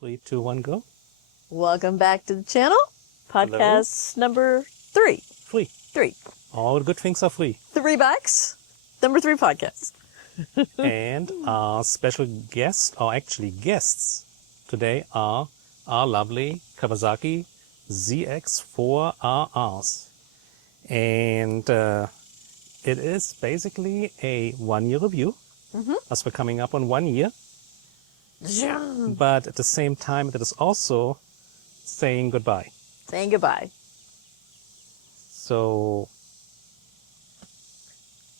3, 2, 1, go. Welcome back to the channel. Podcast number 3. Free. All good things are free. $3. Number 3 podcast. And our special guest, or actually guests, today are our lovely Kawasaki ZX-4RR's. And it is basically a 1-year review, as we're coming up on 1 year. But at the same time, it is also saying goodbye. Saying goodbye. So,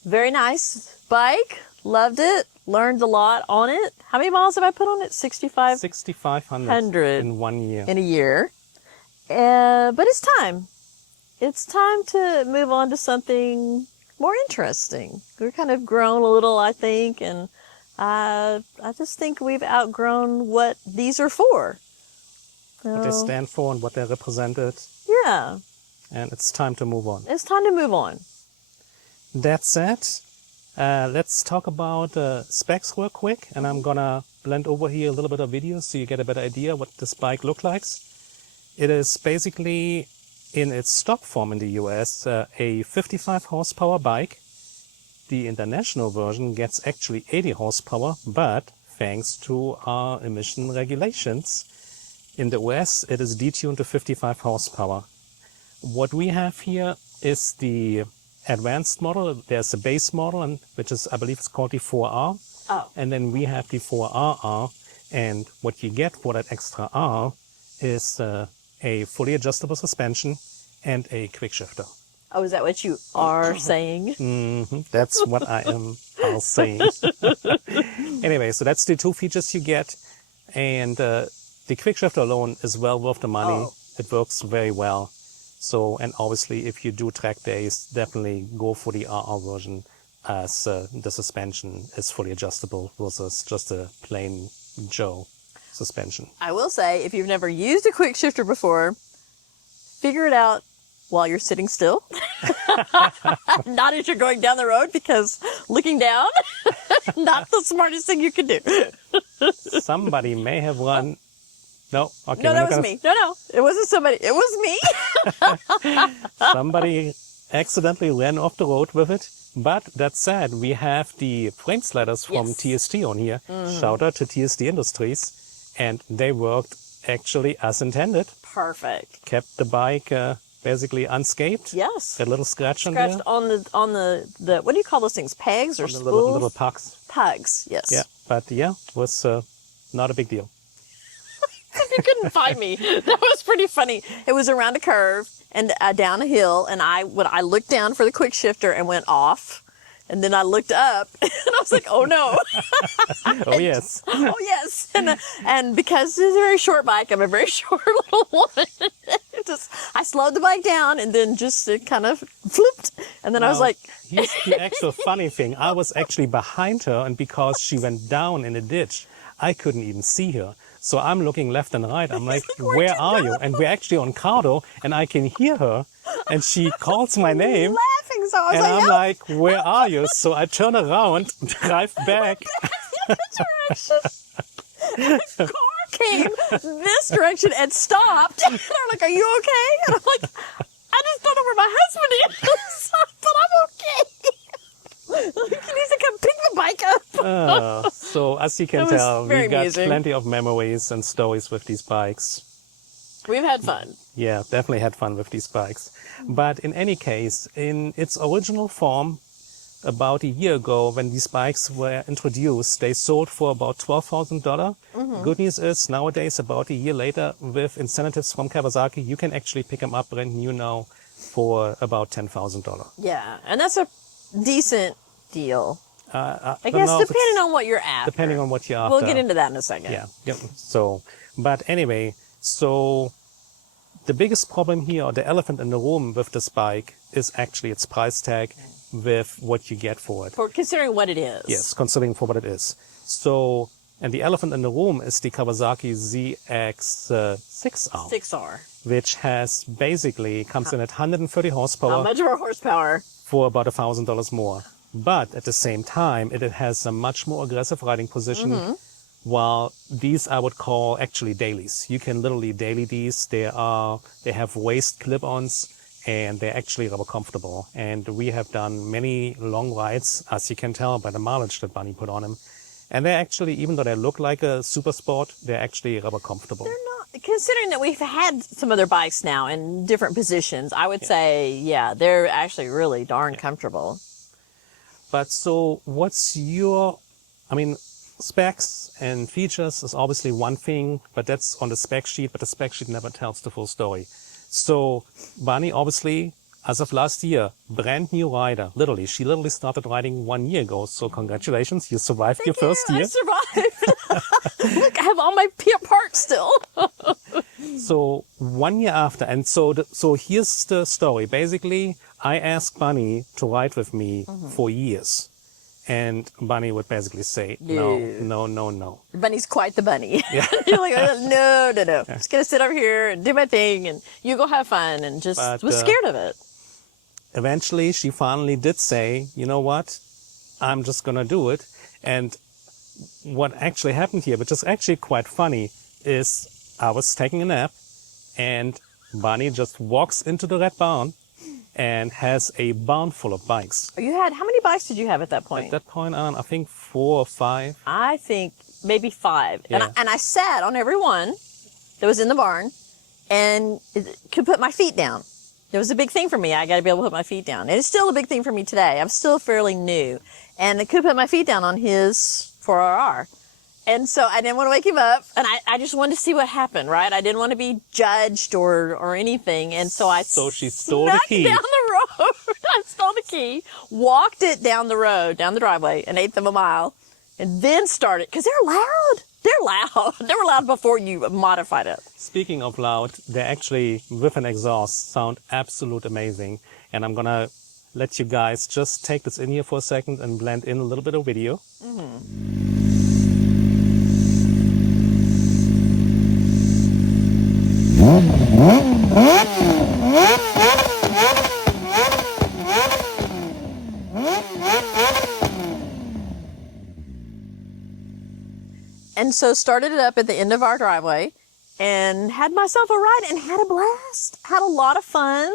very nice bike. Loved it. Learned a lot on it. How many miles have I put on it? 6,500 in 1 year. In a year. But it's time. It's time to move on to something more interesting. We're kind of grown a little, I think, and I just think we've outgrown what these are for. What they stand for and what they represented. Yeah. And it's time to move on. It's time to move on. That said, let's talk about specs real quick. And I'm going to blend over here a little bit of video so you get a better idea what this bike looks like. It is basically, in its stock form in the US, a 55 horsepower bike. The international version gets actually 80 horsepower, but thanks to our emission regulations, in the US it is detuned to 55 horsepower. What we have here is the advanced model. There's a base model, which is, I believe it's called the 4R. Oh. And then we have the 4RR, and what you get for that extra R is a fully adjustable suspension and a quick shifter. Oh, is that what you are saying? That's what I am saying. Anyway, so that's the 2 features you get. And the quick shifter alone is well worth the money. Oh. It works very well. So, and obviously, if you do track days, definitely go for the RR version, as the suspension is fully adjustable versus just a plain Joe suspension. I will say, if you've never used a quick shifter before, figure it out while you're sitting still. Not as you're going down the road, because looking down, not the smartest thing you can do. Somebody may have run. No, okay. No, that was me. No, it wasn't somebody. It was me. Somebody accidentally ran off the road with it. But that said, we have the frame sliders from TST on here. Shout out to TST Industries. And they worked actually as intended. Perfect. Kept the bike basically unscaped. Yes. A little scratch on there. Scratched on the what do you call those things? Pegs or the spools? little pucks. Pugs, yes. Yeah, but yeah, it was not a big deal. You couldn't find me. That was pretty funny. It was around a curve and down a hill, and I looked down for the quick shifter and went off. And then I looked up, and I was like, "Oh no!" Oh yes. Oh yes. And because it's a very short bike, I'm a very short little woman. I slowed the bike down, and then just it kind of flipped. And then I was like, "Here's the actual funny thing. I was actually behind her, and because she went down in a ditch, I couldn't even see her. So I'm looking left and right. I'm like, where are you? And we're actually on Cardo, and I can hear her. And she calls my name. Laughing, so I was and like, I'm like, where are you? So I turn around, drive back. The car came this direction and stopped. And I'm like, are you okay? And I'm like, I just don't know where my husband is. But I'm okay. He needs to come pick the bike up. So as you can tell, we've got plenty of memories and stories with these bikes. We've had fun. Yeah, definitely had fun with these bikes. But in any case, in its original form, about a year ago, when these bikes were introduced, they sold for about $12,000. Good news is, nowadays, about a year later, with incentives from Kawasaki, you can actually pick them up brand new now for about $10,000. Yeah, and that's a decent deal. I guess depending on what you're after. Depending on what you're after. We'll get into that in a second. Yeah. Yep. So, but anyway, so the biggest problem here, or the elephant in the room with this bike, is actually its price tag with what you get for it. For considering what it is. Yes, considering for what it is. So, and the elephant in the room is the Kawasaki ZX-6R. 6R. Which has basically, comes in at 130 horsepower. How much more horsepower? For about $1,000 more. But at the same time, it has a much more aggressive riding position, while these I would call actually dailies. You can literally daily these. They have waist clip-ons, and they're actually rubber comfortable. And we have done many long rides, as you can tell by the mileage that Bunny put on them. And they're actually, even though they look like a super sport, they're actually rubber comfortable. They're not, considering that we've had some other bikes now in different positions, I would say, yeah, they're actually really darn comfortable. But so what's your, I mean, specs and features is obviously one thing, but that's on the spec sheet, but the spec sheet never tells the full story. So Bunny, obviously, as of last year, brand new rider, literally. She literally started riding 1 year ago. So congratulations, you survived your first year. I survived. Look, I have all my parts still. So 1 year after, and so here's the story. Basically, I asked Bunny to ride with me for years. And Bunny would basically say, no. Bunny's quite the bunny. Yeah. You're like, no. Yeah. Just gonna sit over here and do my thing, and you go have fun, and just was scared of it. Eventually, she finally did say, you know what, I'm just gonna do it. And what actually happened here, which is actually quite funny, is I was taking a nap, and Bunny just walks into the red barn and has a barn full of bikes. You had, how many bikes did you have at that point? At that point on, I think 4 or 5. I think maybe 5. Yeah. And I sat on every one that was in the barn and could put my feet down. It was a big thing for me. I got to be able to put my feet down. And it's still a big thing for me today. I'm still fairly new. And I could put my feet down on his 4RR. And so I didn't want to wake him up, and I just wanted to see what happened, right? I didn't want to be judged or anything, and so she stole the key. down the road. I stole the key, walked it down the road, down the driveway, an eighth of a mile, and then started, because they're loud. They're loud. They were loud before you modified it. Speaking of loud, they actually, with an exhaust, sound absolute amazing. And I'm going to let you guys just take this in here for a second and blend in a little bit of video. And so started it up at the end of our driveway and had myself a ride and had a blast. Had a lot of fun.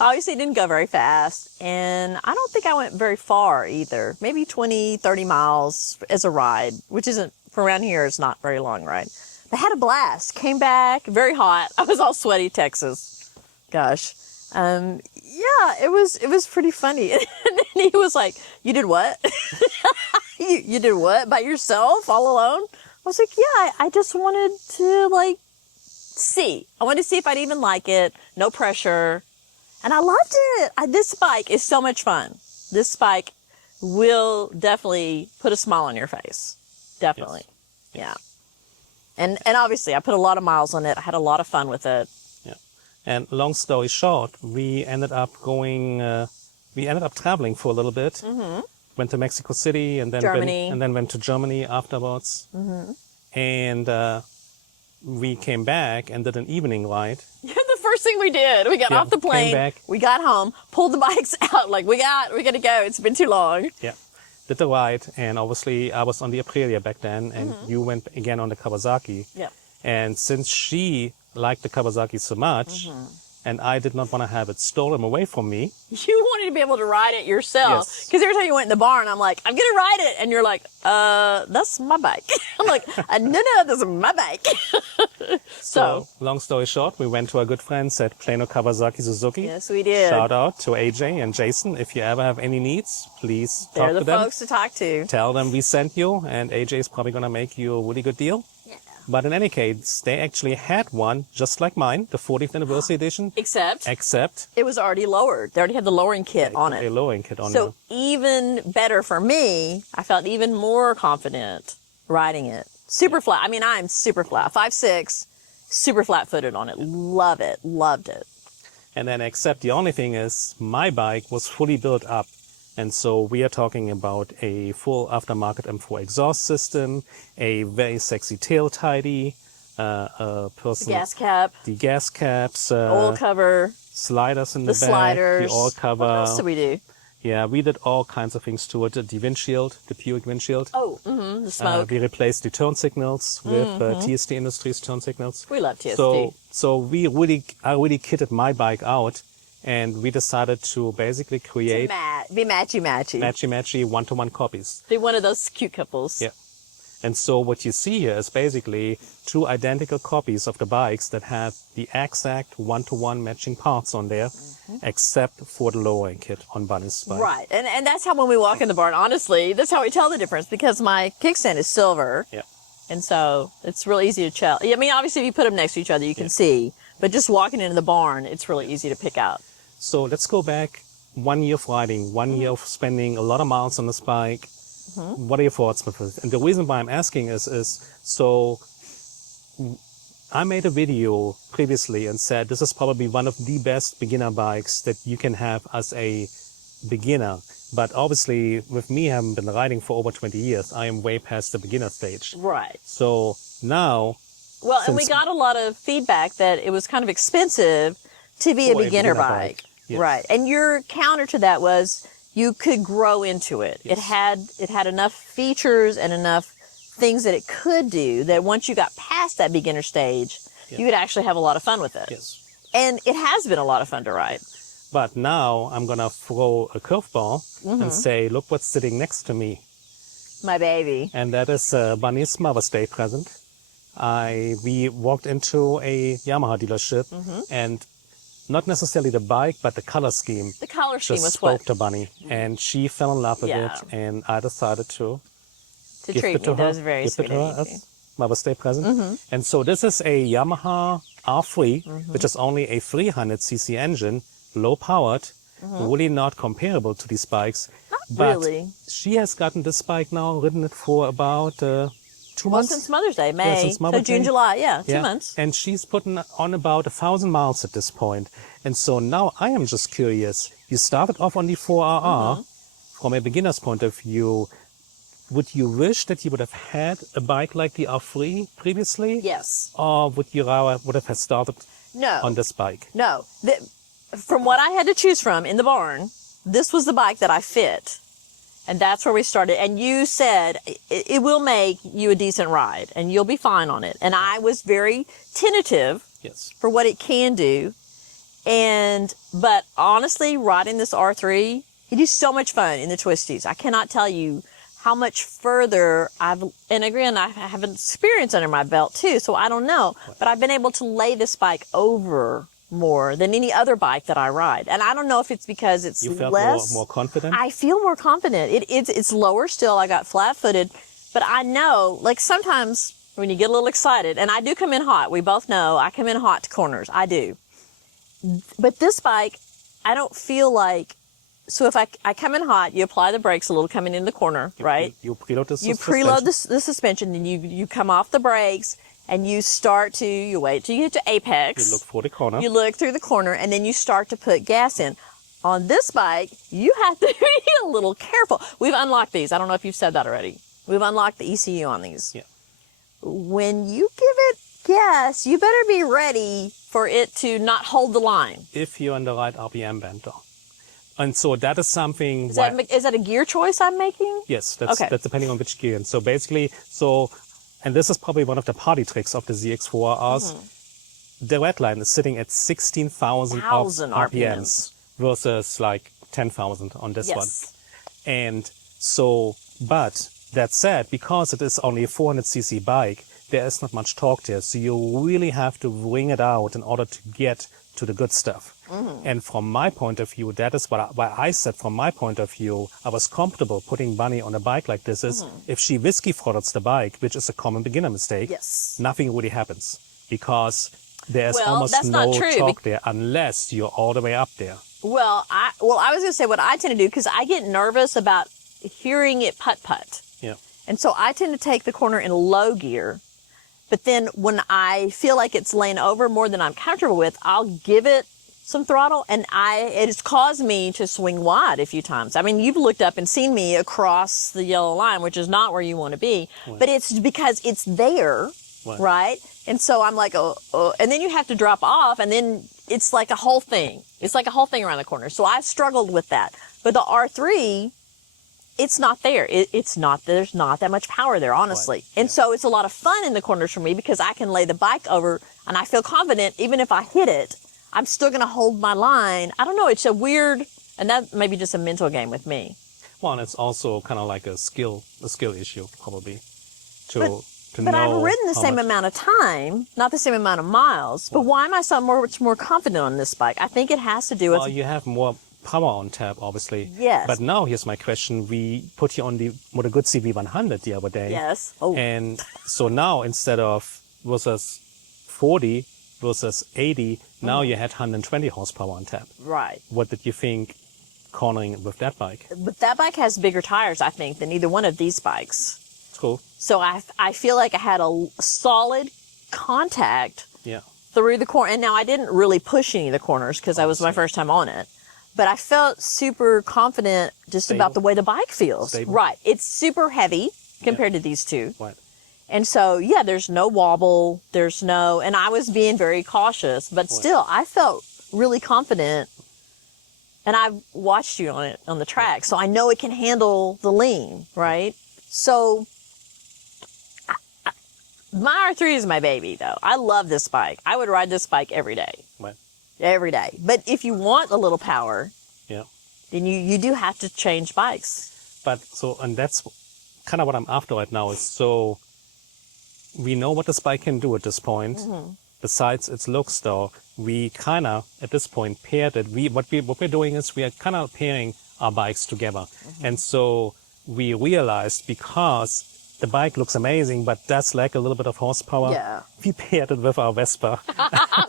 Obviously didn't go very fast, and I don't think I went very far either. Maybe 20, 30 miles as a ride, which isn't, for around here, it's not a very long ride. But had a blast. Came back, very hot. I was all sweaty, Texas. Gosh. Yeah, it was pretty funny. And then he was like, you did what? you did what? By yourself? All alone? I was like, yeah, I just wanted to, see. I wanted to see if I'd even like it. No pressure. And I loved it. This bike is so much fun. This bike will definitely put a smile on your face. Definitely. Yes. Yeah. And obviously, I put a lot of miles on it. I had a lot of fun with it. Yeah. And long story short, we ended up traveling for a little bit. Mm-hmm. Went to Mexico City and then Germany. Went to Germany afterwards. Mm-hmm. And we came back and did an evening ride. Yeah, the first thing we did, we got off the plane, came back. We got home, pulled the bikes out, we got to go. It's been too long. Yeah, did the ride, and obviously I was on the Aprilia back then, and you went again on the Kawasaki. Yeah. And since she liked the Kawasaki so much, and I did not want to have it stolen away from me. You wanted to be able to ride it yourself. Yes. Because every time you went in the barn, I'm like, I'm going to ride it. And you're like, that's my bike. I'm like, no, that's my bike. So, long story short, we went to our good friends at Plano Kawasaki Suzuki. Yes, we did. Shout out to AJ and Jason. If you ever have any needs, please talk to them. They're the folks to talk to. Tell them we sent you, and AJ is probably going to make you a really good deal. Yeah. But in any case, they actually had one just like mine, the 40th anniversary edition. Except it was already lowered. They already had the lowering kit on it. A lowering kit on it. So even better for me, I felt even more confident riding it. Super flat. I mean, I'm super flat. 5'6", super flat-footed on it. Love it. Loved it. And then except the only thing is my bike was fully built up. And so we are talking about a full aftermarket M4 exhaust system, a very sexy tail tidy, the gas cap, the gas caps, oil cover, sliders in the back, sliders, the oil cover. What else do we do? Yeah, we did all kinds of things to it. The windshield, the Buick windshield. Oh, the smoke. We replaced the turn signals with TST Industries turn signals. We love TST. So I really kitted my bike out, and we decided to basically create Be matchy-matchy. matchy one-to-one copies. Be one of those cute couples. Yeah. And so what you see here is basically two identical copies of the bikes that have the exact one-to-one matching parts on there, except for the lowering kit on Bunny's bike. Right. And that's how when we walk in the barn, honestly, that's how we tell the difference, because my kickstand is silver. Yeah. And so it's real easy to tell. I mean, obviously, if you put them next to each other, you can see. But just walking into the barn, it's really easy to pick out. So let's go back 1 year of riding, 1 year of spending a lot of miles on this bike. What are your thoughts with it? And the reason why I'm asking is so I made a video previously and said this is probably one of the best beginner bikes that you can have as a beginner. But obviously, with me having been riding for over 20 years, I am way past the beginner stage. Right. So now... Well, and we got a lot of feedback that it was kind of expensive to be a beginner bike. Yes. Right. And your counter to that was you could grow into it. Yes. It had enough features and enough things that it could do that once you got past that beginner stage, you could actually have a lot of fun with it. Yes. And it has been a lot of fun to ride. But now I'm going to throw a curveball and say, look what's sitting next to me. My baby. And that is Bunny's Mother's Day present. We walked into a Yamaha dealership and not necessarily the bike, but the color scheme. The color scheme just was spoke what? to Bunny, and she fell in love with Yeah. it, and I decided to To gift treat it to me. her, That was very gift it sweet to her of you. as Mother's Day present. And so this is a Yamaha R3, which is only a 300cc engine, low powered, really not comparable to these bikes. Not But really. she has gotten this bike now, ridden it for about 2 Well, months. since Mother's Day, May. since So Mother's June, Day. July. Yeah, 2 months. And she's putting on about 1,000 miles at this point. And so now I am just curious. You started off on the 4RR. From a beginner's point of view, would you wish that you would have had a bike like the R3 previously? Yes. Or would you would have started No. on this bike? No. From what I had to choose from in the barn, this was the bike that I fit. And that's where we started. And you said it will make you a decent ride and you'll be fine on it. And I was very tentative Yes. for what it can do. But honestly, riding this R3, it is so much fun in the twisties. I cannot tell you how much further and again, I have an experience under my belt too, so I don't know. But I've been able to lay this bike over more than any other bike that I ride. And I don't know if it's because it's You felt less. more confident? I feel more confident. It's lower still. I got flat-footed, but I know, like sometimes when you get a little excited, and I do come in hot. We both know I come in hot to corners. I do. But this bike, I don't feel like. So if I come in hot, you apply the brakes a little coming in the corner, right? You preload the You preload the suspension, and you come off the brakes, and you wait till you get to apex. You look for the corner. You look through the corner, and then you start to put gas in. On this bike, you have to be a little careful. We've unlocked these. I don't know if you've said that already. We've unlocked the ECU on these. Yeah. When you give it gas, you better be ready for it to not hold the line. If you're in the right RPM band, though. And so that is something... Is that a gear choice I'm making? Yes, that's Okay. depending on which gear. And so basically, and this is probably one of the party tricks of the ZX-4RRs, the red line is sitting at 16,000 RPMs versus like 10,000 on this one. And so, but that said, because it is only a 400cc bike, there is not much torque there. So you really have to wring it out in order to get to the good stuff. And from my point of view, that is why I said from my point of view, I was comfortable putting Bunny on a bike like this is if she whiskey throttles the bike, which is a common beginner mistake, nothing really happens because there's almost no torque there unless you're all the way up there. Well, I was going to say what I tend to do because I get nervous about hearing it putt-putt. Yeah. And so I tend to take the corner in low gear. But then when I feel like it's laying over more than I'm comfortable with, I'll give it some throttle, and it has caused me to swing wide a few times. I mean, you've looked up and seen me across the yellow line, which is not where you want to be, but it's because it's there, right? And so I'm like, and then you have to drop off, and then it's like a whole thing. It's like a whole thing around the corner. So I struggled with that. But the R3, it's not there. It's not, there's not that much power there, honestly. Right. And so it's a lot of fun in the corners for me because I can lay the bike over and I feel confident even if I hit it, I'm still going to hold my line. I don't know. It's a weird, and that may be just a mental game with me. Well, and it's also kind of like a skill issue, probably. But I've ridden the same amount of time, not the same amount of miles. But why am I so much more confident on this bike? I think it has to do with... Well, you have more power on tap, obviously. Yes. But now here's my question. We put you on the Moto Guzzi V100 the other day. Yes. Oh. And so now instead of versus 40 versus 80, now you had 120 horsepower on tap. Right. What did you think cornering with that bike? But that bike has bigger tires, I think, than either one of these bikes. It's cool. So I feel like I had a solid contact through the corner. And now I didn't really push any of the corners because that was my first time on it. But I felt super confident just about the way the bike feels. Stable. Right. It's super heavy compared to these two. Right. And so, yeah, there's no wobble. And I was being very cautious, but still I felt really confident. And I've watched you on the track, so I know it can handle the lean, right? So my R3 is my baby, though. I love this bike. I would ride this bike every day. Right. Every day. But if you want a little power, Yeah. then you do have to change bikes. But and that's kind of what I'm after right now is so we know what this bike can do at this point. Mm-hmm. Besides its looks, though, we kind of, at this point, paired it. What we're doing is we are kind of pairing our bikes together. Mm-hmm. And so we realized because the bike looks amazing, but does lack a little bit of horsepower. Yeah. We paired it with our Vespa.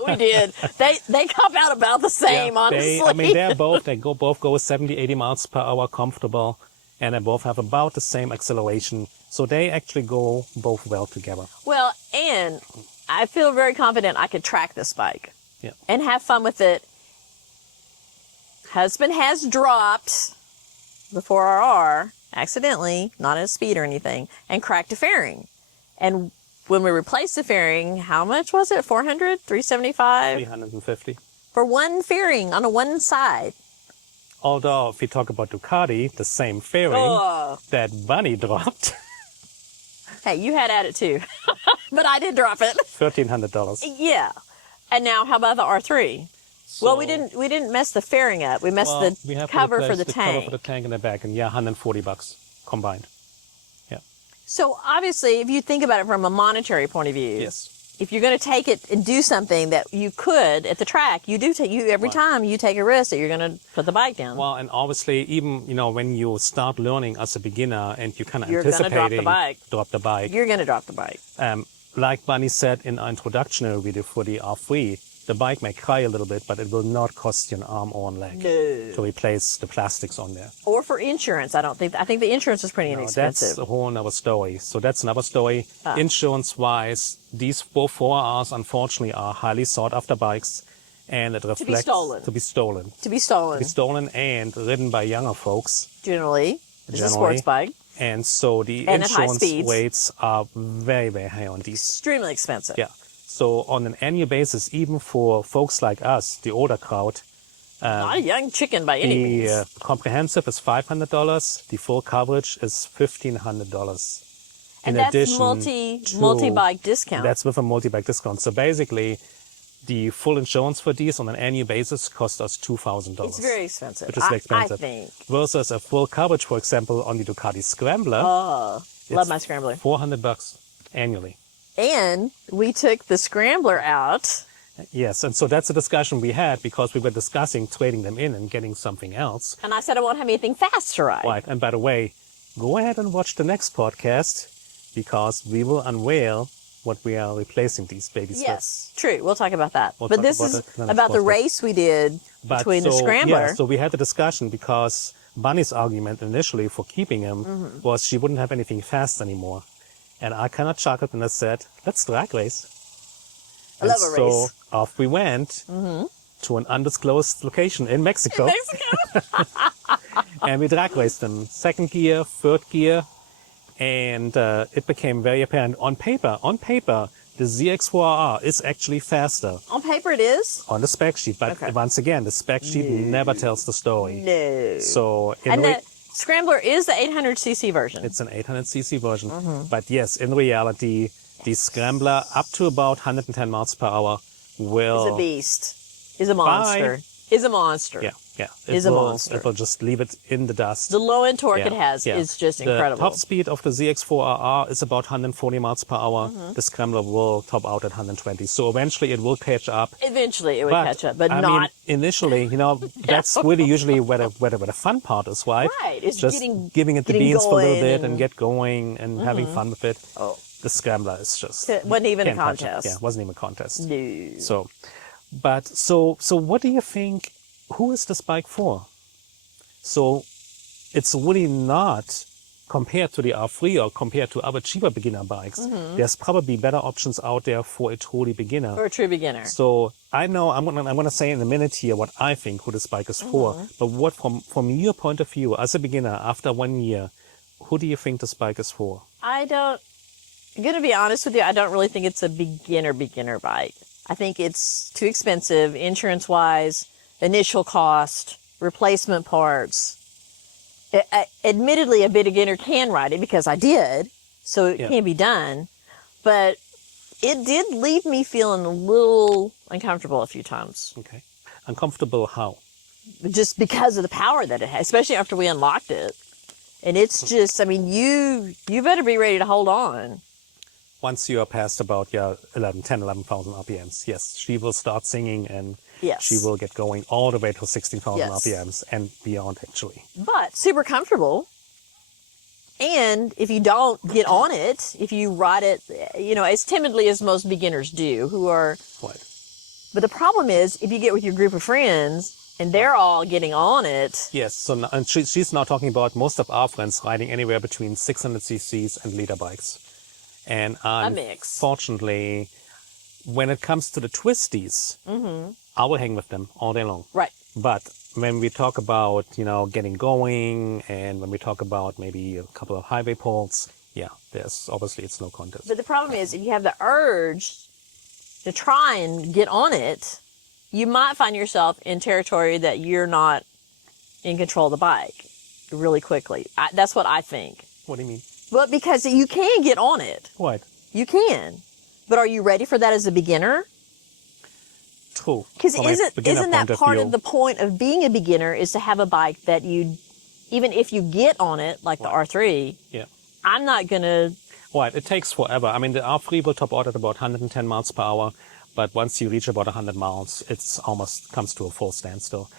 We did. They come out about the same, honestly. They both go 70, 80 miles per hour comfortable, and they both have about the same acceleration. So they actually go both well together. Well, and I feel very confident I could track this bike and have fun with it. Husband has dropped the 4RR accidentally, not at a speed or anything, and cracked a fairing. And when we replaced the fairing, how much was it? 400? 375? 350. For one fairing on one side. Although, if we talk about Ducati, the same fairing that Bunny dropped. Hey, you had at it too. But I did drop it. $1,300. Yeah. And now, how about the R3? So, well, we didn't mess the fairing up. We messed the cover for the tank. Cover for the tank in the back, and $140 combined. Yeah. So obviously, if you think about it from a monetary point of view, if you're going to take it and do something that you could at the track, every time you take a risk that you're going to put the bike down. Well, and obviously, even when you start learning as a beginner and you kind of anticipating, drop the bike. You're going to drop the bike. Like Bunny said in our introductory video for the R3, the bike may cry a little bit, but it will not cost you an arm or a leg to replace the plastics on there. Or for insurance, I think the insurance is pretty inexpensive. That's a whole other story. So that's another story. Insurance-wise, these 4RRs, unfortunately, are highly sought-after bikes, and it reflects to be stolen and ridden by younger folks. Generally, it's a sports bike. And so the insurance rates are very, very high on these. Extremely expensive. Yeah. So on an annual basis, even for folks like us, the older crowd, not a young chicken by any means. The comprehensive is $500. The full coverage is $1,500. And that's multi-bike discount. That's with a multi-bike discount. So basically, the full insurance for these on an annual basis costs us $2,000. It's very expensive. Which is very expensive. I think. Versus a full coverage, for example, on the Ducati Scrambler. Oh, love my Scrambler. $400 annually. And we took the Scrambler out. Yes, and so that's a discussion we had because we were discussing trading them in and getting something else. And I said I won't have anything fast to ride. Right, and by the way, go ahead and watch the next podcast because we will unveil what we are replacing these babies with. Yes, true. We'll talk about that. But this is about the race we did between the Scrambler. Yeah, so we had the discussion because Bunny's argument initially for keeping him was she wouldn't have anything fast anymore. And I kind of chuckled and I said, let's drag race. I love a race. So off we went to an undisclosed location in Mexico. And we drag raced them. Second gear, third gear. And it became very apparent on paper, The ZX-4RR is actually faster On paper it is. on the spec sheet, but Okay. once again, the spec sheet never tells the story. No. So in And the Scrambler is the 800cc version. it's an 800cc version. Mm-hmm. But yes, in reality, the Scrambler up to about 110 miles per hour will... Is a beast. Is a monster. Is a monster. Yeah. Is a monster. It will just leave it in the dust. The low end torque Yeah, it has yeah. is just The incredible. top speed of the ZX-4RR is about 140 miles per hour. Mm-hmm. The Scrambler will top out at 120. So eventually it will catch up. Eventually it would catch up, but I not mean, initially, that's really usually where the fun part is, right? Right, it's just getting giving it the getting beans for a little going bit and and- get going and having fun with it. Oh. The Scrambler is just It wasn't even a can't catch up. contest. Yeah, it wasn't even a contest. No. So what do you think? Who is this bike for? So it's really not compared to the R3 or compared to other cheaper beginner bikes. Mm-hmm. There's probably better options out there for a truly beginner. For a true beginner. So I know I'm gonna say in a minute here what I think who this bike is for. Mm-hmm. But what from your point of view as a beginner after 1 year, who do you think this bike is for? I'm going to be honest with you, I don't really think it's a beginner bike. I think it's too expensive, insurance-wise, initial cost, replacement parts. Admittedly, a beginner can ride it because I did, so it can be done. But it did leave me feeling a little uncomfortable a few times. Okay. Uncomfortable how? Just because of the power that it has, especially after we unlocked it. And it's just, I mean, you better be ready to hold on. Once you are past about 11,000 RPMs, yes, she will start singing and Yes. she will get going all the way to 16,000 Yes. RPMs and beyond, actually. But super comfortable. And if you don't get on it, if you ride it, as timidly as most beginners do, What? but the problem is if you get with your group of friends and they're all getting on it. Yes, so and she's now talking about most of our friends riding anywhere between 600 cc's and liter bikes. And A mix. unfortunately, when it comes to the twisties, I will hang with them all day long. Right. But when we talk about, getting going and when we talk about maybe a couple of highway pulls, there's obviously it's no contest. But the problem is if you have the urge to try and get on it, you might find yourself in territory that you're not in control of the bike really quickly. That's what I think. What do you mean? Well, because you can get on it. What? You can. But are you ready for that as a beginner? True. Because From a beginner isn't that point part view. of the point of being a beginner is to have a bike that even if you get on it, like the R3, Yeah. I'm not going to... Right, it takes forever. I mean, the R3 will top out at about 110 miles per hour, but once you reach about 100 miles, it's almost comes to a full standstill.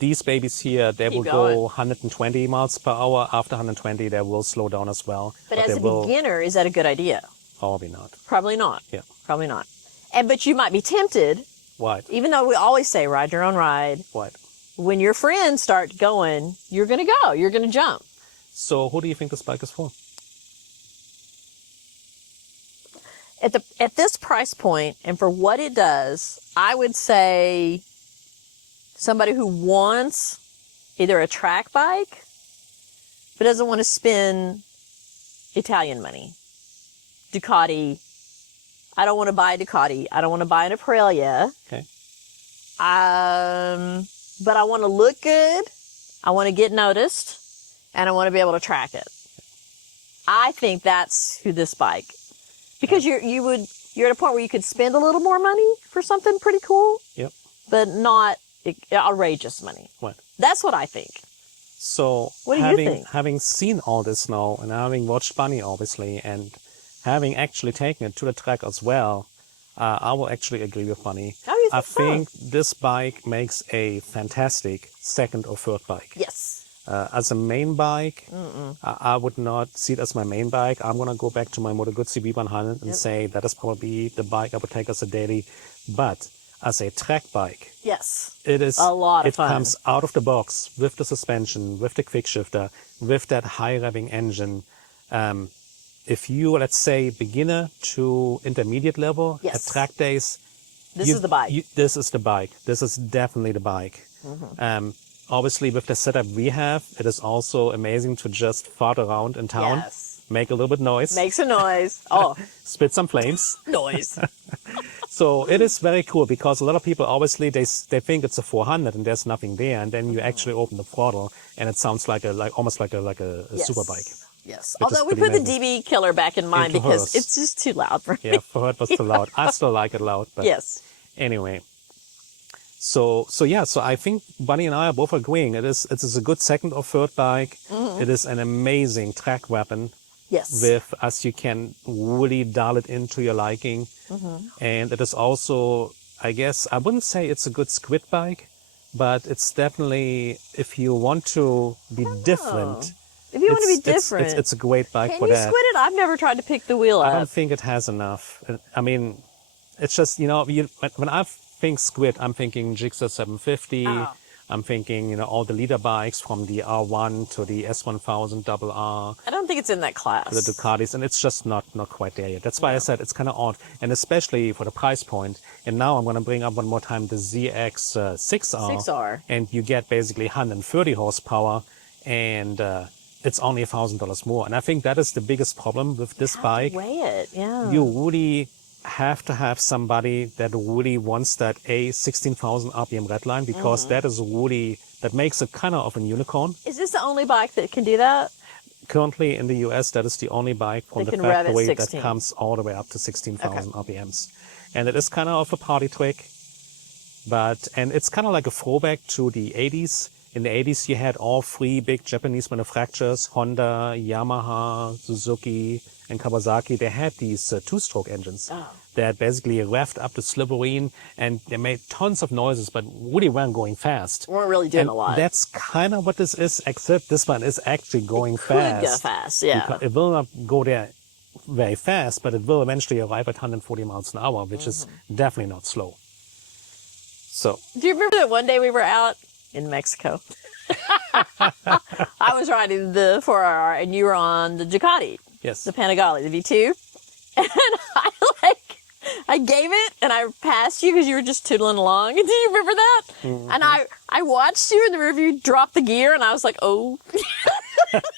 These babies here, they will going. go 120 miles per hour. After 120, they will slow down as well. But as they a will beginner, is that a good idea? probably not. Probably not. Yeah. Probably not. But you might be tempted, Right, even though we always say ride your own ride. right. When your friends start going, you're going to go. You're going to jump. So who do you think this bike is for? At this price point and for what it does, I would say somebody who wants either a track bike but doesn't want to spend Italian money. Ducati. I don't want to buy a Ducati. I don't want to buy an Aprilia. Okay. But I want to look good. I want to get noticed, and I want to be able to track it. I think that's who this bike. Because you're at a point where you could spend a little more money for something pretty cool, Yep. but not outrageous money. What? That's what I think. So What do you think? having seen all this now and having watched Bunny obviously and having actually taken it to the track as well, I will actually agree with Bunny. Oh, you think I so? think this bike makes a fantastic second or third bike. Yes. As a main bike, I would not see it as my main bike. I'm going to go back to my Moto Guzzi B100 and say that is probably the bike I would take as a daily. But as a track bike, Yes. it is A lot of fun. It comes out of the box with the suspension, with the quick shifter, with that high revving engine. If you, let's say, beginner to intermediate level Yes. at track days, This is the bike. This is the bike. This is definitely the bike. Obviously, with the setup we have, it is also amazing to just fart around in town. Yes. make a little bit noise, Makes a noise. Oh, spit some flames. noise. So it is very cool because a lot of people, obviously, they think it's a 400 and there's nothing there. And then you actually open the throttle and it sounds almost like a Yes. super bike. Yes. Which is Although we pretty put amazing. the DB killer back in mind Into because hers. it's just too loud for me. Yeah, for her it was too loud. I still like it loud, but Yes. anyway. So I think Bunny and I are both agreeing. It is a good second or third bike. It is an amazing track weapon. Yes. With as you can really dial it into your liking. And it is also, I guess, I wouldn't say it's a good squid bike, but it's definitely, if you want to be different. If you want to be it's- different. It's a great bike Can for you that. squid it? I've never tried to pick the wheel I up. don't think it has enough. I mean, it's just, when I think squid, I'm thinking Gixxer 750. Oh. I'm thinking, all the leader bikes from the R1 to the S1000 RR. I don't think it's in that class. The Ducatis, and it's just not quite there yet. That's why I said it's kind of odd, and especially for the price point. And now I'm going to bring up one more time the ZX-6R, 6R. and you get basically 130 horsepower, and it's only $1,000 more. And I think that is the biggest problem with this bike. Weigh it, yeah. You really have to have somebody that really wants that 16,000 RPM redline, because that is really, that makes it kind of an unicorn. Is this the only bike that can do that? Currently in the US, that is the only bike from That the can rev at factory that 16. comes all the way up to 16,000 RPMs. And it is kind of a party trick, and it's kind of like a throwback to the 80s. In the 80s, you had all three big Japanese manufacturers, Honda, Yamaha, Suzuki, and Kawasaki. They had these two-stroke engines that basically revved up the sliverine, and they made tons of noises, but really weren't going fast. We weren't really doing And a lot. that's kind of what this is, except this one is actually going fast. Could go fast, yeah. Because it will not go there very fast, but it will eventually arrive at 140 miles an hour, which is definitely not slow. So, Do you remember that one day we were out in Mexico? I was riding the 4RR and you were on the Ducati, yes. the Panigale, the V2. And I gave it and I passed you because you were just tootling along. Do you remember that? And I watched you in the rearview drop the gear and I was like, oh,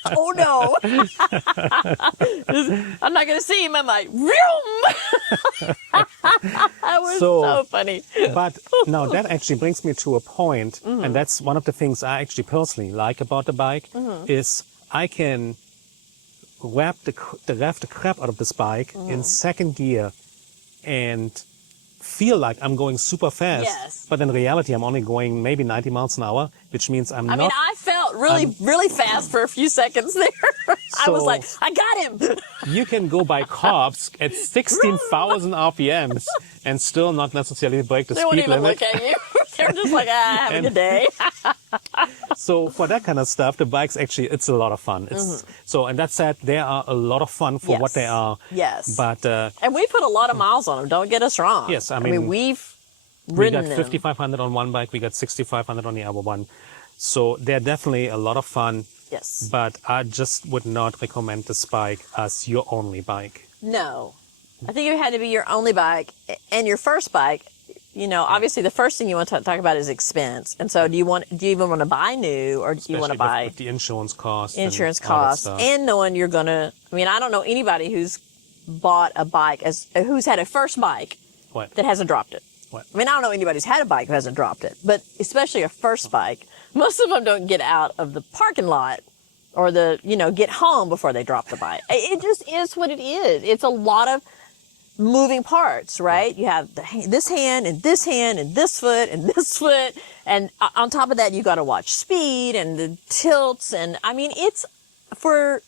oh no. I'm not going to see him. I'm like, vroom. That was so funny. But now that actually brings me to a point, and that's one of the things I actually personally like about the bike, is I can rev the crap out of this bike in second gear and feel like I'm going super fast. Yes. But in reality, I'm only going maybe 90 miles an hour, which means I mean, I felt really fast for a few seconds there. I was So- like, I got him. You can go by cops at 16,000 RPMs and still not necessarily break the They won't speed even limit. look at you. They're just like, have a good day. So for that kind of stuff, the bikes actually, it's a lot of fun. So, and that said, they are a lot of fun for what they are. Yes. But And we put a lot of miles on them. Don't get us wrong. Yes, I mean, mean, we've we ridden got them. 5,500 on one bike, we got 6,500 on the other one. So they're definitely a lot of fun. Yes. But I just would not recommend this bike as your only bike. No. I think it had to be your only bike and your first bike. You know, obviously the first thing you want to talk about is expense. And so do you even want to buy new, or do you want to Especially buy with the insurance cost. insurance and all that costs stuff. and knowing you're going to, I mean, I don't know anybody who's bought a bike who's had a first bike What? that hasn't dropped it. What? I mean, I don't know anybody who's had a bike who hasn't dropped it, but especially a first bike, most of them don't get out of the parking lot or get home before they drop the bike. It just is what it is. It's a lot of moving parts, right? You have this hand and this hand and this foot and this foot. And on top of that, you got to watch speed and the tilts. And I mean, it's for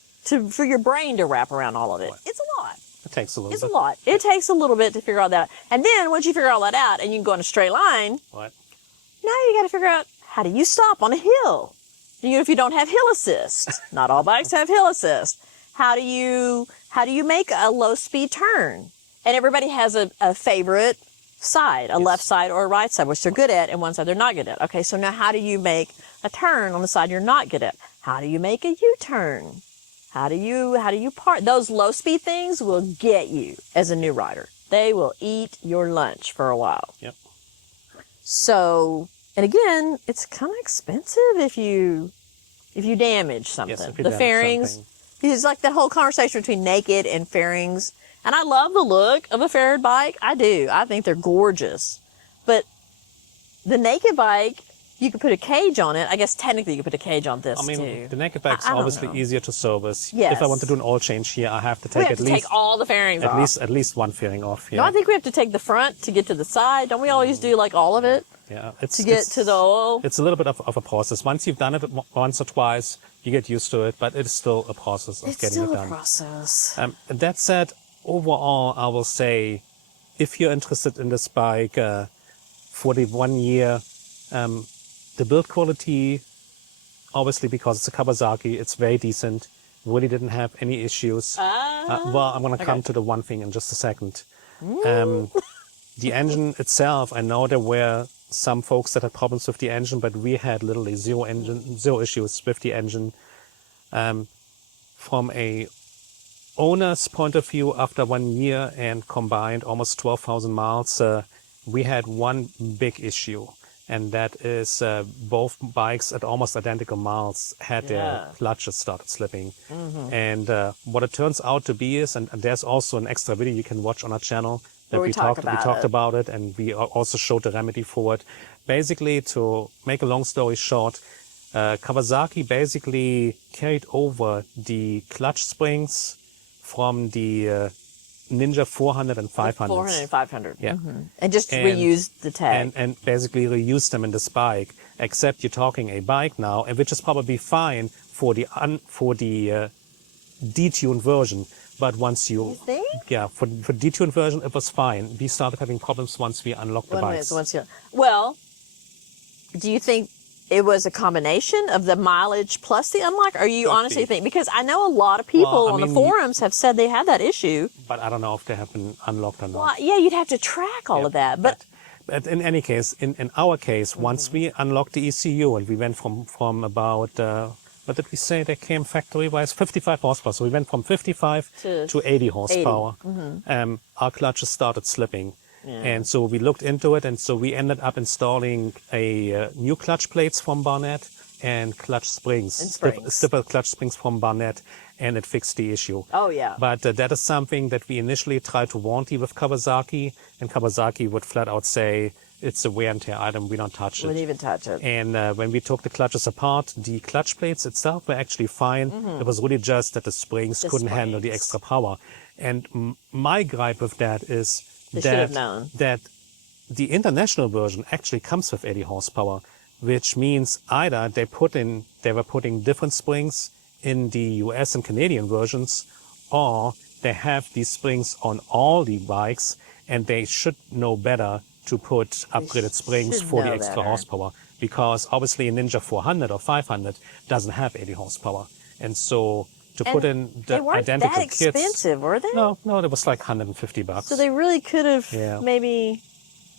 your brain to wrap around all of it. It's a lot. It takes a little It's bit. a lot. It takes a little bit to figure all that out. And then once you figure all that out and you can go in a straight line, What? now you got to figure out, how do you stop on a hill? Even if you don't have hill assist. Not all bikes have hill assist. How do you make a low speed turn? And everybody has a favorite side, a left side or a right side, which they're good at, and one side they're not good at. Okay, so now how do you make a turn on the side you're not good at? How do you make a U-turn? How do you part? Those low speed things will get you as a new rider. They will eat your lunch for a while. Yep. So, and again, it's kind of expensive if you damage something. Yes, if you The damage fairings, something. It's like that whole conversation between naked and fairings. And I love the look of a faired bike. I do. I think they're gorgeous. But the naked bike, you could put a cage on it. I guess technically you could put a cage on this too. The naked bike's I don't obviously know. easier to service. Yes. If I want to do an oil change here, I have to We take have at to least take all the fairings off. at least one fairing off. Yeah. No, I think we have to take the front to get to the side. Don't we always do like all of it Yeah, to get to the oil? It's a little bit of a process. Once you've done it once or twice, you get used to it, but it's still a process of It's getting still it a done. process. That said, overall, I will say, if you're interested in this bike for the 1 year, the build quality, obviously because it's a Kawasaki, it's very decent. Really didn't have any issues. Well, I'm going to come to the one thing in just a second. The engine itself, I know there were some folks that had problems with the engine, but we had literally zero issues with the engine. From a owner's point of view, after 1 year and combined almost 12,000 miles, we had one big issue, and that is both bikes at almost identical miles had their clutches started slipping. And what it turns out to be is, and there's also an extra video you can watch on our channel, that we talked about it, and we also showed the remedy for it. Basically, to make a long story short, Kawasaki basically carried over the clutch springs from the Ninja 400 and 500. 400 and 500. Yeah. And just reused the tag. And basically reused them in this bike, except you're talking a bike now, and which is probably fine for the detuned version. But once you think? Yeah, for detuned version, it was fine. We started having problems once we unlocked the bikes. Well, do you think it was a combination of the mileage plus the unlock? Or you honestly think? Because I know a lot of people on the forums have said they had that issue. But I don't know if they have been unlocked or not. Well, yeah, you'd have to track all of that. But in any case, in our case, once we unlocked the ECU and we went from about, what did we say? They came factory-wise, 55 horsepower. So we went from 55 to 80 horsepower. Our clutches started slipping. And so we looked into it, and so we ended up installing a new clutch plates from Barnett and clutch springs, stipple clutch springs from Barnett, and it fixed the issue. Oh, yeah. But that is something that we initially tried to warranty with Kawasaki, and Kawasaki would flat out say, it's a wear and tear item, we don't touch it. Wouldn't even touch it. And when we took the clutches apart, the clutch plates itself were actually fine. It was really just that the springs couldn't handle the extra power. And my gripe with that is that the international version actually comes with 80 horsepower, which means either they were putting different springs in the US and Canadian versions, or they have these springs on all the bikes, and they should know better to put upgraded springs for the extra horsepower, because obviously a Ninja 400 or 500 doesn't have 80 horsepower. And so to put in the identical kits... They weren't that expensive, were they? No, it was like $150. So they really could have maybe...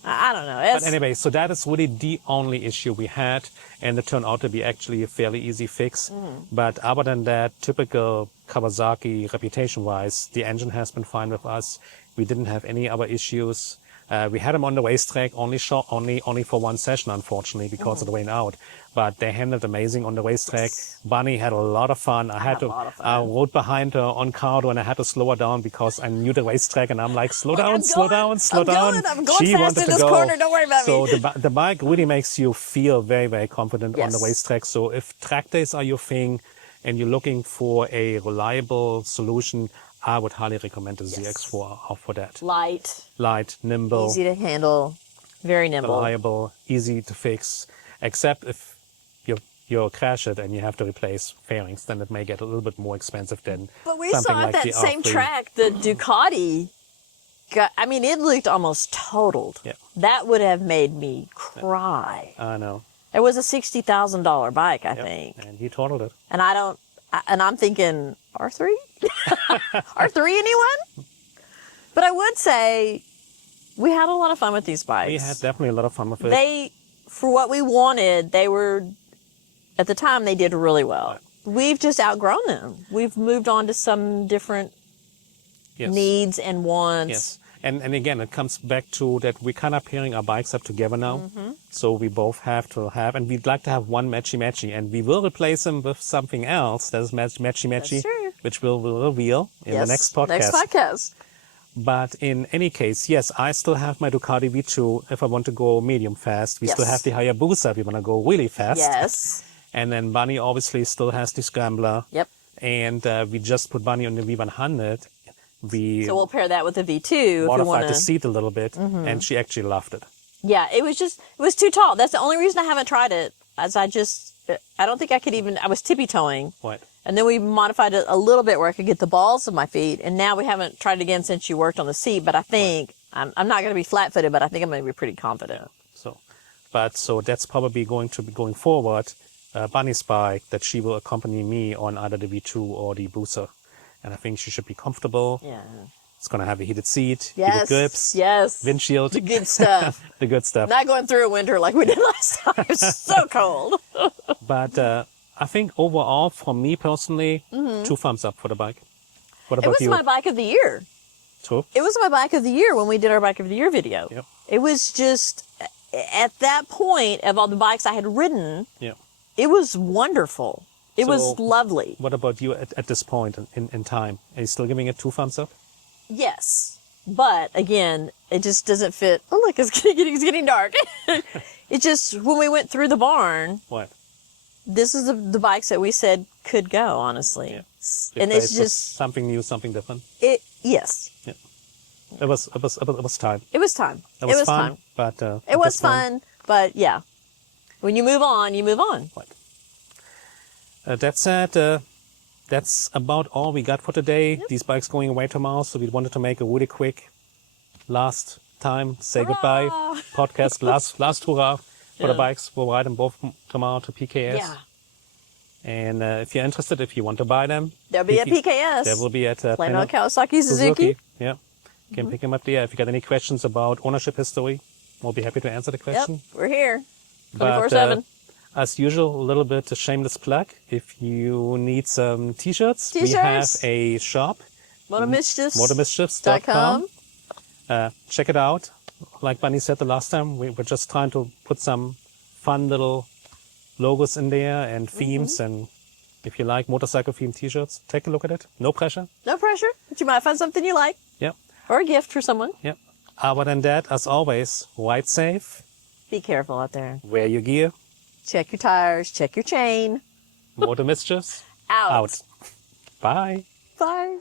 I don't know. But anyway, so that is really the only issue we had, and it turned out to be actually a fairly easy fix. But other than that, typical Kawasaki reputation-wise, the engine has been fine with us. We didn't have any other issues. We had them on the racetrack only for one session, unfortunately, because of the rain out. But they handled amazing on the racetrack. Bunny had a lot of fun. I rode behind her on cardo, and I had to slow her down because I knew the racetrack, and I'm like, slow down. I'm going She fast wanted in to this go. corner. Don't worry about me. So the bike really makes you feel very, very confident on the racetrack. So if track days are your thing and you're looking for a reliable solution, I would highly recommend the ZX-4RR for that. Light, nimble. Easy to handle, very nimble. Reliable, easy to fix. Except if you crash it and you have to replace fairings, then it may get a little bit more expensive than But we something saw like at the that same R3. track, the Ducati, it looked almost totaled. Yeah. That would have made me cry. I know. It was a $60,000 bike, I think. And he totaled it. And I'm thinking, R3? R3 anyone? But I would say we had a lot of fun with these bikes. We had definitely a lot of fun with it. For what we wanted, at the time, they did really well. We've just outgrown them. We've moved on to some different needs and wants. Yes. And again, it comes back to that we're kind of pairing our bikes up together now. So we both have to have, and we'd like to have one matchy-matchy, and we will replace them with something else that is matchy-matchy. That's true. which we'll reveal in the next podcast. Next podcast. But in any case, yes, I still have my Ducati V2 if I want to go medium fast. We still have the Hayabusa if we want to go really fast. Yes. And then Bunny obviously still has the Scrambler. Yep. And we just put Bunny on the V100. So we'll pair that with the V2 modified the seat a little bit, and she actually loved it. Yeah, it was too tall. That's the only reason I haven't tried it. As I don't think I could even, I was tippy-toeing. What? And then we modified it a little bit where I could get the balls of my feet. And now we haven't tried it again since you worked on the seat. But I think, I'm not going to be flat-footed, but I think I'm going to be pretty confident. So that's probably going to be going forward, Bunny's bike, that she will accompany me on either the V2 or the Booster. And I think she should be comfortable. Yeah. It's going to have a heated seat, heated grips, windshield. The good stuff. The good stuff. Not going through a winter like we did last time. It's so cold. But I think overall, for me personally, 2 thumbs up for the bike. What about you? It was my bike of the year. True. It was my bike of the year when we did our bike of the year video. Yep. It was just, at that point of all the bikes I had ridden, it was wonderful. It was lovely. What about you at this point in time? Are you still giving it 2 thumbs up? Yes. But again, it just doesn't fit. Oh, look, it's getting dark. It just, when we went through the barn. What? This is the bikes that we said could go, honestly. Yeah. And it's just something new, something different. Yes. Yeah. It was time. It was time. It was fun, time. But it was fun, but yeah. When you move on, you move on. Right. That said, that's about all we got for today. These bikes going away tomorrow, so we wanted to make a really quick last time say goodbye podcast, last hurrah for the bikes. We'll ride them both tomorrow to PKS. Yeah. And if you're interested, if you want to buy them, there'll be at PKS. There will be at Plano Kawasaki Suzuki. Yeah, you can pick them up there. If you got any questions about ownership history, we'll be happy to answer the question. Yep, we're here But, 24/7. as usual, a little bit a shameless plug. If you need some t-shirts, we have a shop. Motormischiefs.com. Check it out. Like Bunny said the last time, we were just trying to put some fun little logos in there and themes. And if you like motorcycle themed t-shirts, take a look at it. No pressure. No pressure, but you might find something you like. Yep. Or a gift for someone. Yep. Other than that, as always, ride safe. Be careful out there. Wear your gear. Check your tires. Check your chain. Motor Mischiefs. Out. Bye. Bye.